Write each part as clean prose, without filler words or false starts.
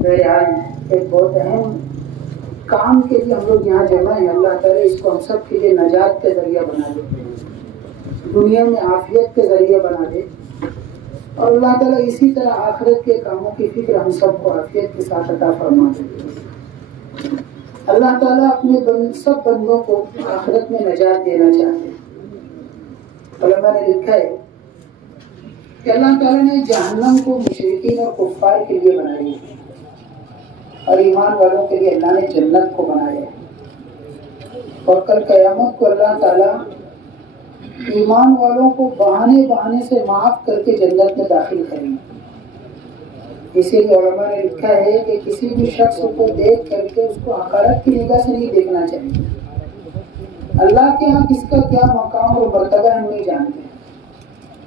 بہرحال ایک بہت اہم کام کے لیے ہم لوگ یہاں جمع ہیں. اللہ تعالیٰ اس کو ہم سب کے لیے نجات کے ذریعہ بنا دے, دنیا میں عافیت کے ذریعہ بنا دے, اور اللہ تعالیٰ اسی طرح آخرت کے کاموں کی فکر ہم سب کو عافیت کے ساتھ عطا فرما دے. اللہ تعالیٰ اپنے سب بندوں کو آخرت میں نجات دینا چاہتے ہیں. علماء نے لکھا ہے کہ اللہ تعالیٰ نے جہنم کو مشرکین اور کفار کے لیے بنائی ہے, اور ایمان والوں کے لیے اللہ نے جنت کو بنایا ہے. اور کل قیامت کو اللہ تعالیٰ ایمان والوں کو بہانے سے معاف کر کے جنت میں داخل کریں گے. اسی لیے علماء نے لکھا ہے کہ کسی بھی شخص کو دیکھ کر کے اس کو حقارت کی نگاہ سے نہیں دیکھنا چاہیے. اللہ کے ہاں کس کا کیا مقام اور مرتبہ ہم نہیں جانتے,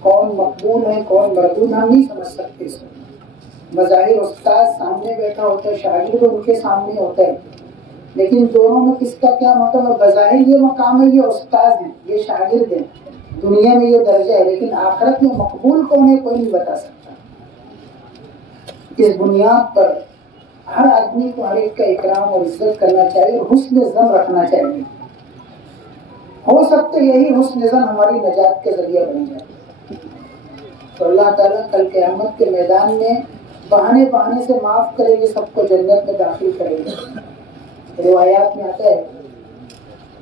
کون مقبول ہے کون مردود ہم نہیں سمجھ سکتے. بظاہر استاد سامنے بیٹھا ہوتا ہے, شاگرد ان کے سامنے ہوتا ہے, لیکن دونوں میں کس کا کیا مقام ہے. بظاہر یہ مقام ہے, یہ استاد ہیں, یہ شاگرد ہیں, دنیا میں یہ درجہ ہے, لیکن آخرت میں مقبول کون ہے کوئی نہیں بتا سکتا. اس بنیاد پر ہر آدمی کو ہر ایک کا اکرام اور عزت کرنا چاہیے, اور حسن ظن رکھنا چاہیے. ہو سکتا ہے یہی حسن ظن ہماری نجات کے ذریعہ بن جائے. تو اللہ تعالیٰ کل قیامت کے میدان میں بہانے سے معاف کریں گے, سب کو جنت میں داخل کریں گے. روایات میں آتا ہے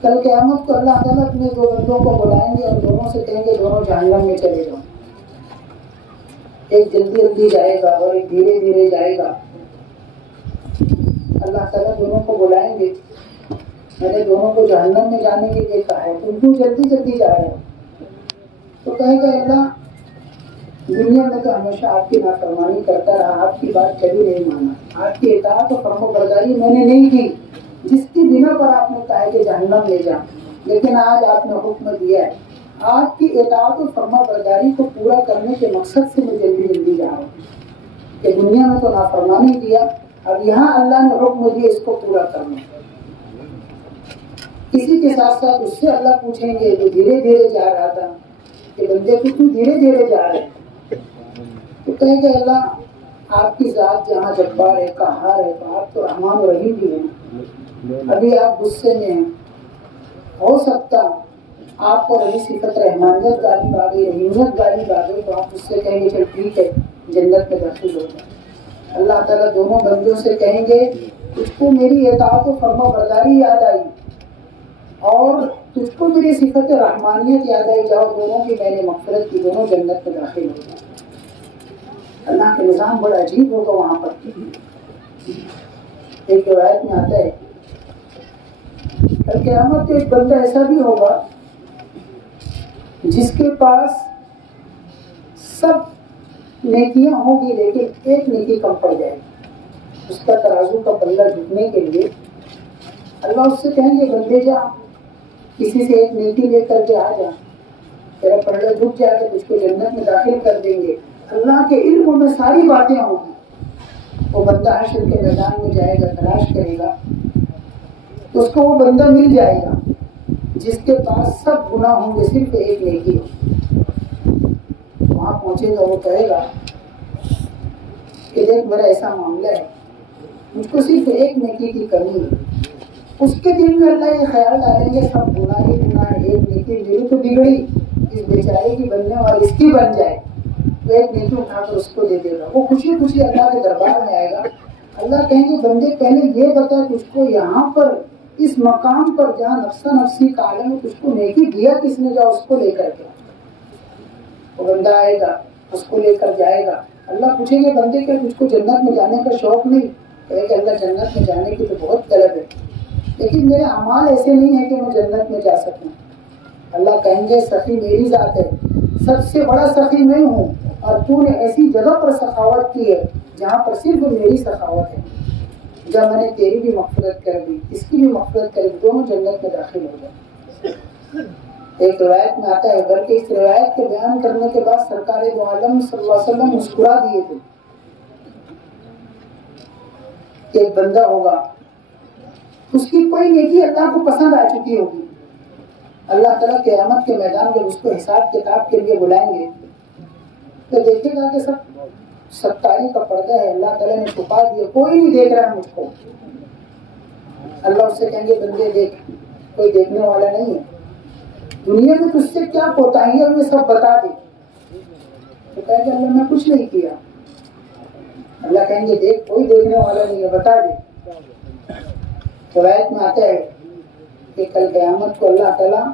کل قیامت کو اللہ تعالیٰ اپنے دو بندوں کو بلائیں گے اور دونوں سے کہیں گے دونوں جہنم میں چلے جاؤ. ایک جلدی جلدی جائے گا اور ایک دھیرے دھیرے جائے گا. اللہ تعالیٰ دونوں کو بلائیں گے, میں نے دونوں کو جہنم میں جانے کے لیے کہا ہے, تم کیوں جلدی جلدی جا رہے ہو؟ تو کہے گا اللہ دنیا میں تو ہمیشہ آپ کی نافرمانی کرتا رہا, آپ کی بات کبھی نہیں مانا, آپ کی اطاعت و فرم و برداری میں نے نہیں کی, جس کی بنا پر آپ نے کہا کہ جہنم لے جا. لیکن آج آپ نے حکم دیا ہے, آپ کی اطاعت و فرما برداری کو پورا کرنے کے مقصد سے میں جلدی جلدی جا رہا ہوں کہ دنیا میں تو نافرمانی کیا, اب یہاں اللہ نے حکم دیا اس کو پورا کرنا. اسی کے ساتھ ساتھ اس سے اللہ پوچھیں گے جو دھیرے دھیرے جا رہا تھا کہ بندے کو تم دھیرے دھیرے جا رہے, تو کہیں گے اللہ آپ کی ذات جہاں جبار ہے, قہار ہے, تو آپ تو رحمان و رحیم بھی ہیں, ابھی آپ غصے میں ہیں, ہو سکتا آپ کو رہی صفت رحمانیت غالب آ گئی, رحیمیت غالب آ گئی, تو آپ اس سے کہیں گے چل ٹھیک ہے جنت میں داخل ہو جائے. اللہ تعالیٰ دونوں بندوں سے کہیں گے تجھ کو میری اطاعت و فرما برداری یاد آئی اور تجھ کو میری صفت رحمانیت یاد آئی, جاؤ دونوں کی میں نے مغفرت کی, دونوں جنت میں داخل ہو جائے. اللہ کا نظام بڑا عجیب ہوگا وہاں پر. ایک روایت میں آتا ہے کل قیامت میں ایک بندہ ایسا بھی ہوگا جس کے پاس سب نیکیاں ہوں گی لیکن ایک نیکی کم پڑ جائے گی. اس کا ترازو کا پلہ جھکنے کے لیے اللہ اس سے کہیں گے بندے جا کسی سے ایک نیکی لے کر کے آ جا, تیرا پلہ جھک جائے تو اس کو جنت میں داخل کر دیں گے. اللہ کے علم میں ساری باتیں ہوں گی. وہ بندہ حشر کے میدان میں جائے گا, تلاش کرے گا, تو اس کو وہ بندہ مل جائے گا جس کے پاس سب گناہ ہوں گے صرف ایک نیکی ہو. وہاں پہنچے گا, وہ کہے گا کہ دیکھ میرا ایسا معاملہ ہے, مجھ کو صرف ایک نیکی کی کمی ہے. اس کے دل میں اللہ یہ خیال ڈالیں گے سب گناہ ہی گناہ ہے, ایک نیکی میری تو بگڑی, اس بیچارے کی بننے والی اس کی بن جائے, تو ایک نیکی اٹھا کر اس کو دے دے گا. وہ خوشی خوشی اللہ کے دربار میں آئے گا. اللہ کہیں گے بندے پہلے یہ بتا تجھ کو یہاں پر اس مقام پر جہاں نفسا نفسی کا عالم ہے تجھ کو نیکی دیا کس نے, جا اس کو لے کر کے. وہ بندہ آئے گا, اس کو لے کر جائے گا. اللہ پوچھیں گے بندے کہ تجھ کو جنت میں جانے کا شوق نہیں؟ کہے کہ اللہ جنت میں جانے کی تو بہت طلب ہے, لیکن میرے اعمال ایسے نہیں ہیں کہ میں جنت میں جا سکوں. اللہ کہیں گے سخی میری ذات ہے, سب سے بڑا سخی میں ہوں, اور تو نے ایسی جگہ پر سخاوت کی ہے جہاں پر صرف میری سخاوت ہے. جب میں نے تیری بھی مغفرت کر دی, اس کی بھی مغفرت کر دی, دونوں جنت میں داخل ہو گئے. ایک روایت میں آتا ہے, بلکہ اس روایت کے بیان کرنے کے بعد سرکار دو عالم صلی اللہ علیہ وسلم مسکرا دیے تھے. ایک بندہ ہوگا اس کی کوئی نیکی اللہ کو پسند آ چکی ہوگی. اللہ تعالیٰ قیامت کے میدان میں اس کو حساب کتاب کے لیے بلائیں گے تو دیکھے گا کہ سب ستاری کا پردہ ہے، اللہ تعالیٰ نے چھپا دیا، کوئی نہیں دیکھ رہا ہے مجھ کو. اللہ اس سے کہیں گے بندے دیکھ، کوئی دیکھنے والا نہیں ہے، دنیا میں تجھ سے کیا کوتاہی ہے ہمیں سب بتا دے. تو کہے کہ اللہ میں کچھ نہیں کیا. اللہ کہیں گے دیکھ، کوئی دیکھنے والا نہیں ہے، بتا دے. روایت میں آتا ہے کہ کل قیامت کو اللہ تعالیٰ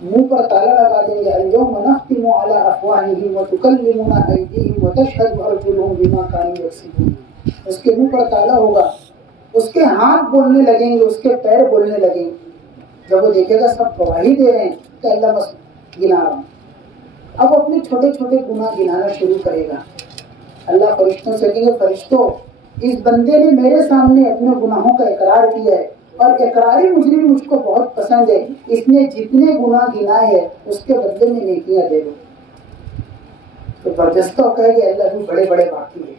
منہ پر تالا لگا دیں گے. اليوم نختم على افواههم وتكلمنا ايديهم وتشهد ارجلهم بما كانوا يكسبون. اس کے منہ پر تالا ہوگا، اس کے ہاتھ بولنے لگیں گے، اس کے پیر بولنے لگیں گے. جب وہ دیکھے گا سب گواہی دے رہے ہیں کہ اللہ بس گنا رہا ہوں. اب اپنے چھوٹے چھوٹے گناہ گنانا شروع کرے گا. اللہ فرشتوں سے کہیں گے فرشتوں اس بندے نے میرے سامنے اپنے گناہوں کا اقرار کیا ہے اور اقراری مجرم مجھ کو بہت پسند ہے، اس نے جتنے گناہ گنائے ہیں اس کے بدلے میں نیکیاں دے دو. تو بردستہ کہے گے اللہ بھی بڑے بڑے باقی ہے.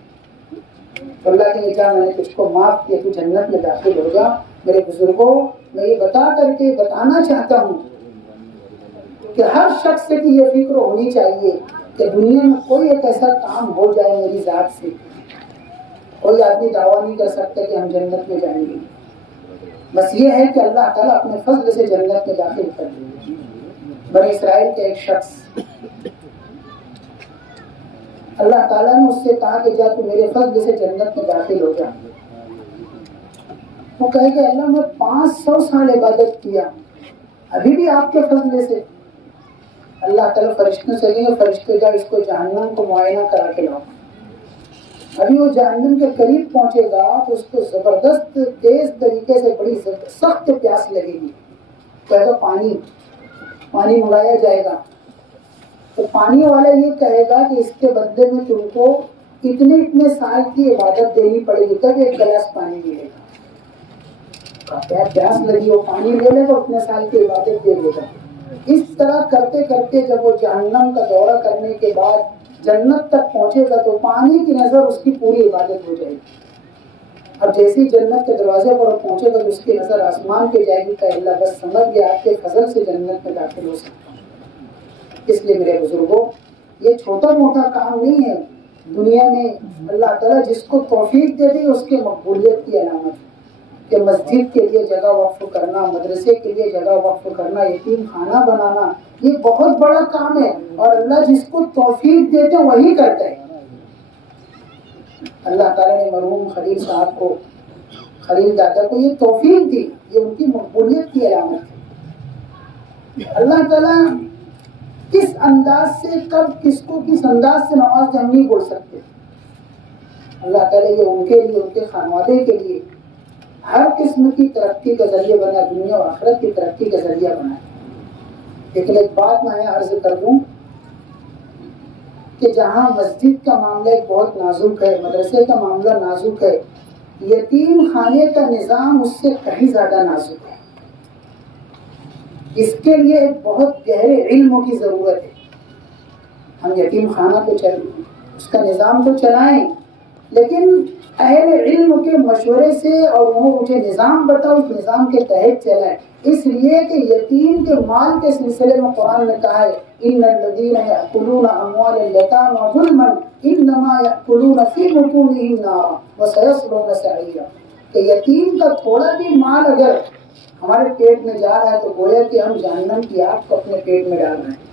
تو اللہ کہیں گے کیا میں نے تجھ کو معاف کیا، تو جنت میں داخل ہو جا. میرے بزرگوں میں یہ بتانا چاہتا ہوں کہ ہر شخص کی یہ فکر ہونی چاہیے کہ دنیا میں کوئی ایک ایسا کام ہو جائے میری ذات سے. کوئی آدمی دعویٰ نہیں کر سکتا کہ ہم جنت میں جائیں گے، بس یہ ہے کہ اللہ تعالیٰ اپنے فضل سے جنت میں داخل کر دیں. بنی اسرائیل کے ایک شخص اللہ تعالیٰ نے اس سے کہا کہ جا تو میرے فضل سے جنت میں داخل ہو جا. وہ کہے کہ اللہ میں 500 سال عبادت کیا، ابھی بھی آپ کے فضل سے. اللہ تعالیٰ فرشتوں سے کہیں گے فرشتے جا اس کو جہنم کو معائنہ کرا کے لاؤ. ابھی وہ جہنم کے قریب پہنچے گا تو اس کو زبردست تیز طریقے سے بڑی سخت پیاس لگے گی. کہے تو پانی منگایا جائے گا. تو پانی والا یہ کہے گا کہ اس کے بدلے میں تم کو اتنے سال کی عبادت دینی پڑے گی تب ایک گلاس پانی ملے گا. پیاس لگی وہ پانی لے لے گا، اتنے سال کی عبادت دے دے گا. اس طرح کرتے کرتے جب وہ جہنم کا دورہ کرنے کے بعد جنت تک پہنچے گا تو پانی کی نظر اس کی پوری عبادت ہو جائے گی. اب جیسی جنت کے دروازے پر پہنچے گا تو اس کی نظر آسمان پہ جائے گی کہ اللہ بس سمجھ گیا آپ کے فضل سے جنت میں داخل ہو سکتا ہوں. اس لیے میرے بزرگوں یہ چھوٹا موٹا کام نہیں ہے. دنیا میں اللہ تعالیٰ جس کو توفیق دے دے اس کے مقبولیت کی علامت ہے کہ مسجد کے لیے جگہ وقف کرنا، مدرسے کے لیے جگہ وقف کرنا، یتیم خانہ بنانا، یہ بہت بڑا کام ہے اور اللہ جس کو توفیق دیتے وہی کرتا ہے. اللہ تعالیٰ نے مرحوم خلیل صاحب کو، خلیل دادا کو یہ توفیق دی، یہ ان کی مقبولیت کی علامت ہے. اللہ تعالیٰ کس انداز سے کب کس کو کس انداز سے نواز ہم نہیں بول سکتے. اللہ تعالیٰ یہ ان کے لیے، ان کے خانوادے کے لیے ہر قسم کی ترقی کا ذریعہ بنا، دنیا اور آخرت کی ترقی کا ذریعہ بنا. لیکن ایک بات میں عرض کر دوں کہ جہاں مسجد کا معاملہ ایک بہت نازک ہے، مدرسے کا معاملہ نازک ہے، یتیم خانے کا نظام اس سے کہیں زیادہ نازک ہے. اس کے لیے ایک بہت گہرے علم کی ضرورت ہے. ہم یتیم خانہ کو اس کا نظام تو چلائیں لیکن اہل علم کے مشورے سے اور وہ مجھے نظام بتاؤ، اس نظام کے تحت چلائیں. اس لیے کہ یتیم کے مال کے سلسلے میں قرآن نے کہا ہے ان الذین یأکلون اموال الیتامی ظلما انما یأکلون فی بطونہم نارا وسیصلون سعیرا. کہ یتیم کا تھوڑا بھی مال اگر ہمارے پیٹ میں جا رہا ہے تو گویا کہ ہم جہنم کی آگ کو اپنے پیٹ میں ڈال رہے ہیں.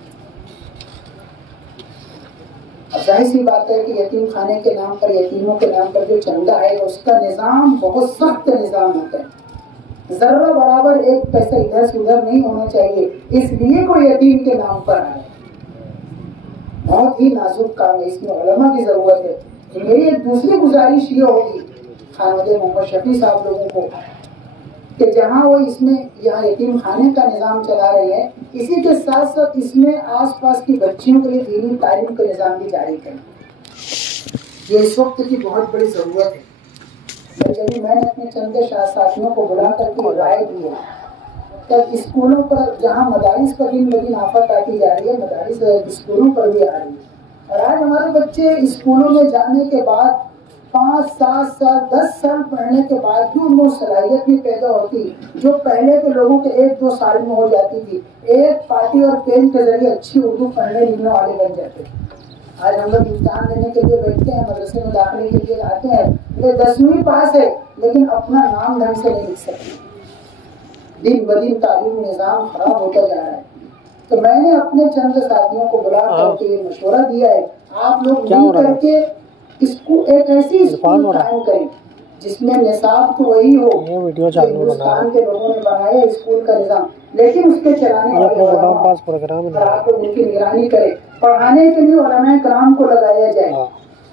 اب ظاہر سی بات ہے کہ یتیم خانے کے نام پر، یتیموں کے نام پر جو چندہ ہے اس کا نظام بہت سخت نظام ہوتا ہے. ذرہ برابر ایک پیسہ ادھر سے ادھر نہیں ہونا چاہیے، اس لیے کوئی یتیم کے نام پر آئے. بہت ہی نازک کام ہے، اس میں علماء کی ضرورت ہے. میری ایک دوسری گزارش یہ ہوگی خانوادے محمد شفیع صاحب لوگوں کو کہ جہاں وہ اس میں یہاں یتیم خانے کا نظام چلا رہے ہیں، اسی کے ساتھ ساتھ اس میں آس پاس کی بچیوں کے لیے دینی تعلیم کا نظام بھی جاری کریں. یہ اس وقت کی بہت بڑی ضرورت ہے. جبھی میں نے اپنے چند ساتھیوں کو بلا کر کے رائے دی ہے تب اسکولوں پر، جہاں مدارس پر دن بدن آفت آتی جا رہی ہے، مدارس اسکولوں پر بھی آ رہی ہے. اور آج ہمارے بچے اسکولوں میں جانے کے بعد 5 7 سال 10 سال پڑھنے کے بعد بھی ان میں صلاحیت بھی پیدا ہوتی جو پہلے کے لوگوں کے 1-2 سال میں ہو جاتی تھی. ایک پارٹی اور پین کے ذریعے اچھی اردو پڑھنے لکھنے والے بن جاتے. آج ہم لوگ امتحان دینے کے لیے بیٹھتے ہیں، مدرسے میں داخلے کے لیے آتے ہیں، یہ 10ویں پاس ہے لیکن اپنا نام ڈھنگ سے نہیں لکھ سکتے۔ دن بدن تعلیمی نظام خراب ہوتا جا رہا ہے۔ تو میں نے اپنے چند ساتھیوں کو بلا کر کے یہ مشورہ دیا ہے، آپ لوگ مل کر کے ایک ایسی اسکول قائم کریں جس میں نصاب تو وہی ہو جو ہندوستان کے لوگوں نے بنایا اسکول کا نظام، لیکن اس کے چلانے والے آپ لوگ ان کی نگرانی کرے، پڑھانے کے لیے علماء کرام کو لگایا جائے۔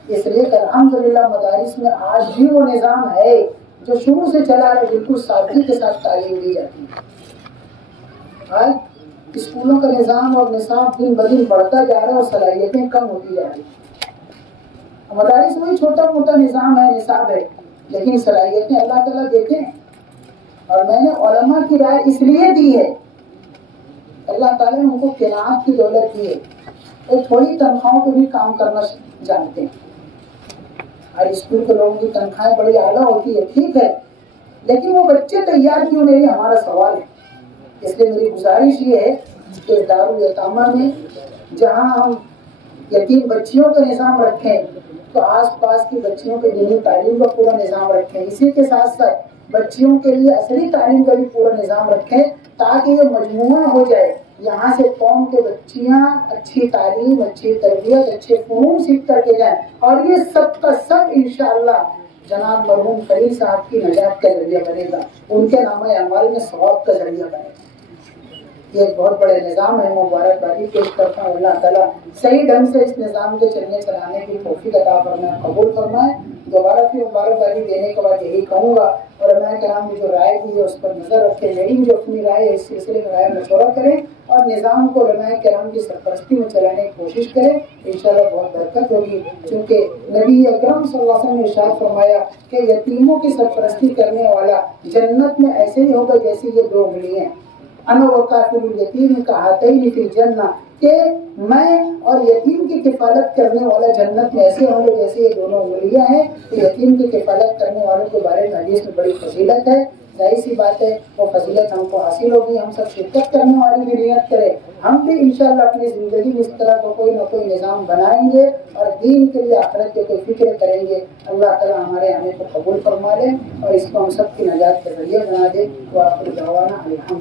اس لیے کہ الحمدللہ مدارس میں آج بھی وہ نظام ہے جو شروع سے چلا ہے، بالکل سادگی کے ساتھ تعلیم دی جاتی ہے۔ آج اسکولوں کا نظام اور نصاب دن بدن بڑھتا جا رہا ہے اور صلاحیتیں کم ہوتی جا رہی ہیں۔ مدارس وہی چھوٹا موٹا نظام ہے، نصاب ہے، لیکن صلاحیتیں اللہ تعالیٰ دیتے ہیں۔ اور میں نے علماء کی رائے اس لیے دی ہے، اللہ تعالیٰ نے ان کو قناعت کی دولت دی ہے، ایک تھوڑی تنخواہوں پہ بھی کام کرنا جانتے ہیں۔ ہر اسکول کے لوگوں کی تنخواہیں بڑی اعلیٰ ہوتی ہے، ٹھیک ہے، لیکن وہ بچے تیار کیوں نہیں، ہمارا سوال ہے۔ اس لیے میری گزارش یہ ہے کہ دارالیتامہ میں جہاں ہم یتیم بچیوں کا نظام رکھیں تو آس پاس کی بچیوں کے دینی تعلیم کا پورا نظام رکھیں، اسی کے ساتھ ساتھ بچیوں کے لیے عصری تعلیم کا بھی پورا نظام رکھیں تاکہ یہ مجموعہ ہو جائے، یہاں سے قوم کے بچیاں اچھی تعلیم، اچھی تربیت، اچھے فنون سیکھ کر کے جائیں، اور یہ سب کا سب انشاءاللہ جناب مرحوم خلیل صاحب کی نجات کا ذریعہ بنے گا، ان کے نامہ اعمال میں ثواب کا ذریعہ بنے گا۔ یہ ایک بہت بڑے نظام ہے، مبارکبادی پیش کرتا ہوں، اللہ تعالیٰ صحیح ڈھنگ سے اس نظام کے چلانے کی توفیق عطا فرمائے، قبول فرمائے۔ دوبارہ پھر مبارکبادی دینے کے بعد یہی کہوں گا، علماء کرام نے جو رائے دی ہے اس پر نظر رکھیں، لیکن جو اپنی رائے ہے اس سلسلے میں رائے مشورہ کریں اور نظام کو علماء کرام کی سرپرستی میں چلانے کی کوشش کریں، انشاءاللہ بہت برکت ہوگی، کیونکہ نبی اکرم صلی اللہ علیہ وسلم نے ارشاد فرمایا کہ یتیموں کی سرپرستی کرنے والا جنت میں ایسے ہی ہوگا جیسے یہ دو انگلی ہیں، انا وکافل الیتیم کہاتین فی الجنہ، کہ میں اور یتیم کی کفالت کرنے والا جنت میں ایسے ہوں گے جیسے یہ دونوں انگلیاں ہیں۔ کہ یتیم کی کفالت کرنے والوں کے بارے میں حدیث میں بڑی فضیلت ہے، ظاہر سی بات ہے وہ فضیلت ہم کو حاصل ہوگی، ہم سب شرکت کرنے والی بھی نیت کریں، ہم بھی انشاءاللہ اپنی زندگی میں اس طرح کا کوئی نہ کوئی نظام بنائیں گے اور دین کے لیے آخرت کے کوئی فکر کریں گے۔ اللہ تعالیٰ ہمارے عمل کو قبول فرما لے اور اس کو ہم سب کی نجات کا ذریعہ بنا دے۔ وآخر دعوانا الحمد۔